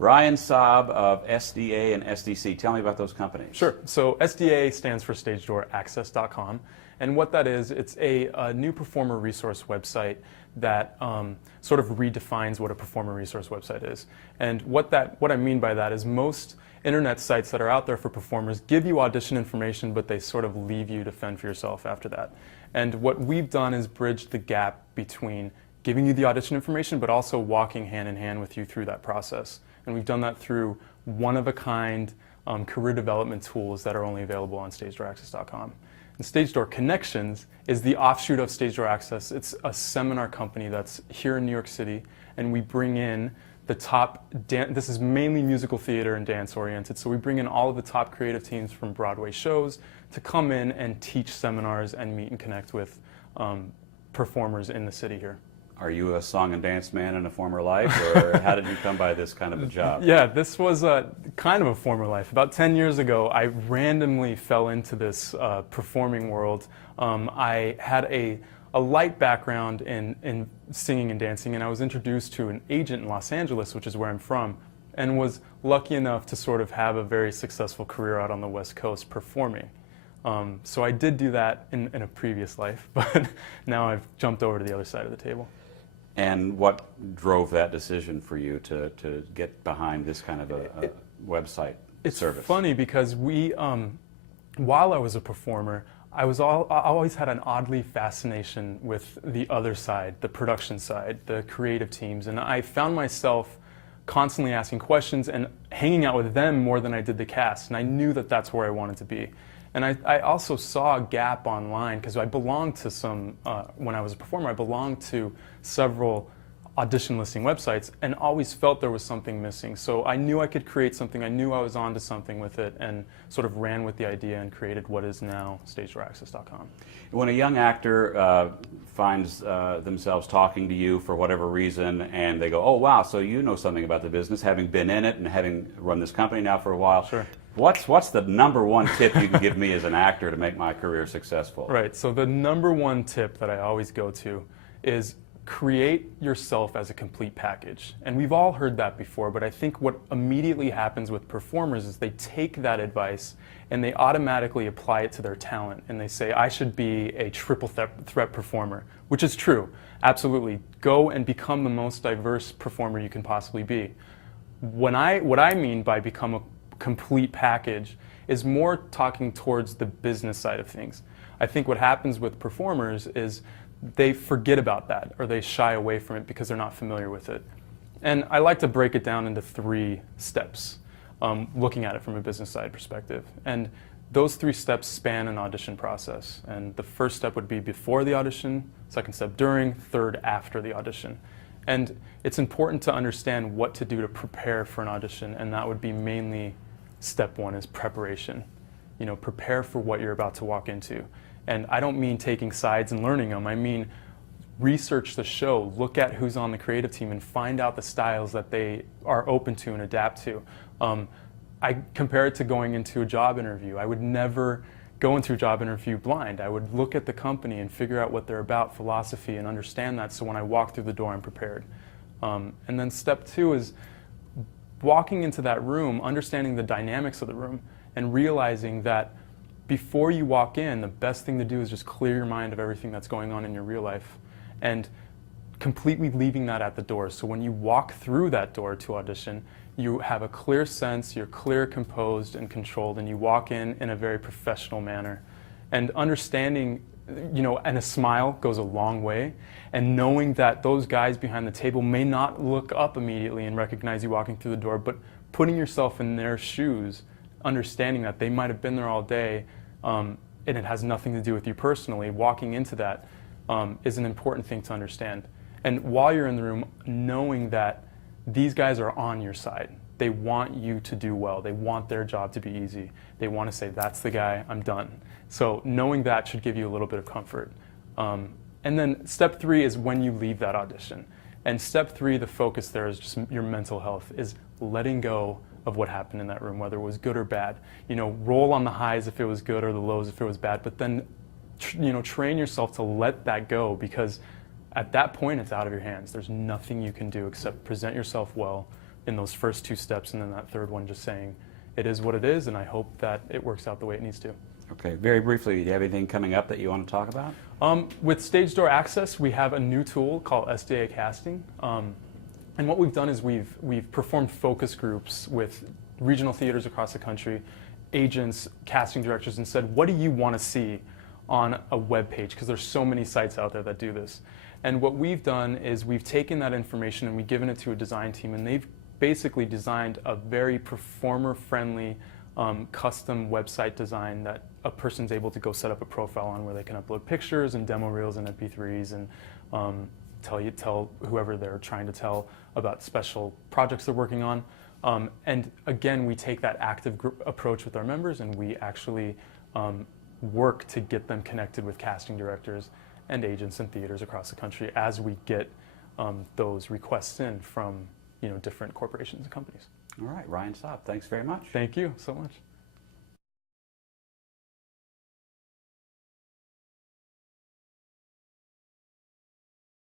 Ryan Saab of SDA and SDC. Tell me about those companies. Sure. So SDA stands for StageDoorAccess.com. And what that is, it's a new performer resource website that sort of redefines what a performer resource website is. And what I mean by that is most internet sites that are out there for performers give you audition information, but they sort of leave you to fend for yourself after that. And what we've done is bridge the gap between giving you the audition information, but also walking hand in hand with you through that process. And we've done that through one-of-a-kind career development tools that are only available on StageDoorAccess.com. And Stage Door Connections is the offshoot of Stage Door Access. It's a seminar company that's here in New York City, and we bring in the top, this is mainly musical theater and dance oriented, so we bring in all of the top creative teams from Broadway shows to come in and teach seminars and meet and connect with performers in the city here. Are you a song and dance man in a former life, or how did you come by this kind of a job? Yeah, this was kind of a former life. About 10 years ago, I randomly fell into this performing world. I had a light background in singing and dancing, and I was introduced to an agent in Los Angeles, which is where I'm from, and was lucky enough to sort of have a very successful career out on the West Coast performing. So I did do that in a previous life, but now I've jumped over to the other side of the table. And what drove that decision for you to get behind this kind of a website service? It's funny because while I was a performer, I always had an oddly fascination with the other side, the production side, the creative teams, and I found myself constantly asking questions and hanging out with them more than I did the cast, and I knew that that's where I wanted to be. And I also saw a gap online because I belonged to some, when I was a performer, I belonged to several audition listing websites and always felt there was something missing. So I knew I could create something, I knew I was onto something with it, and sort of ran with the idea and created what is now StageDoorAccess.com. When a young actor finds themselves talking to you for whatever reason and they go, oh wow, so you know something about the business, having been in it and having run this company now for a while. Sure. What's the number one tip you can give me as an actor to make my career successful? Right, so the number one tip that I always go to is create yourself as a complete package. And we've all heard that before, but I think what immediately happens with performers is they take that advice and they automatically apply it to their talent. And they say, I should be a triple threat performer, which is true. Absolutely. Go and become the most diverse performer you can possibly be. What I mean by become a complete package is more talking towards the business side of things. I think what happens with performers is they forget about that or they shy away from it because they're not familiar with it. And I like to break it down into 3 steps, looking at it from a business side perspective. And those 3 steps span an audition process. And the first step would be before the audition, second step during, third after the audition. And it's important to understand what to do to prepare for an audition, and that would be mainly step 1 is preparation. You know, prepare for what you're about to walk into. And I don't mean taking sides and learning them. I mean research the show, look at who's on the creative team and find out the styles that they are open to and adapt to. I compare it to going into a job interview. I would never go into a job interview blind. I would look at the company and figure out what they're about, philosophy, and understand that so when I walk through the door, I'm prepared. And then step 2 is walking into that room, understanding the dynamics of the room, and realizing that before you walk in, the best thing to do is just clear your mind of everything that's going on in your real life and completely leaving that at the door. So when you walk through that door to audition, you have a clear sense, you're clear, composed, and controlled, and you walk in a very professional manner. And understanding, you know, and a smile goes a long way, and knowing that those guys behind the table may not look up immediately and recognize you walking through the door, but putting yourself in their shoes, understanding that they might have been there all day, and it has nothing to do with you personally, walking into that is an important thing to understand. And while you're in the room, knowing that these guys are on your side. They want you to do well. They want their job to be easy. They want to say, that's the guy, I'm done. So knowing that should give you a little bit of comfort. And then step 3 is when you leave that audition. And step 3, the focus there is just your mental health, is letting go of what happened in that room, whether it was good or bad. You know, roll on the highs if it was good or the lows if it was bad, but then train yourself to let that go, because at that point it's out of your hands. There's nothing you can do except present yourself well, in those first 2 steps, and then that third one just saying, it is what it is, and I hope that it works out the way it needs to. Okay, very briefly, do you have anything coming up that you want to talk about? With Stage Door Access, we have a new tool called SDA Casting. And what we've done is we've performed focus groups with regional theaters across the country, agents, casting directors, and said, what do you want to see on a web page? Because there's so many sites out there that do this. And what we've done is we've taken that information and we've given it to a design team, and they've basically designed a very performer-friendly custom website design that a person's able to go set up a profile on, where they can upload pictures and demo reels and MP3s and tell whoever they're trying to tell about special projects they're working on. And again, we take that active group approach with our members, and we actually work to get them connected with casting directors and agents and theaters across the country as we get those requests in from different corporations and companies. All right, Ryan Saab, thanks very much. Thank you so much.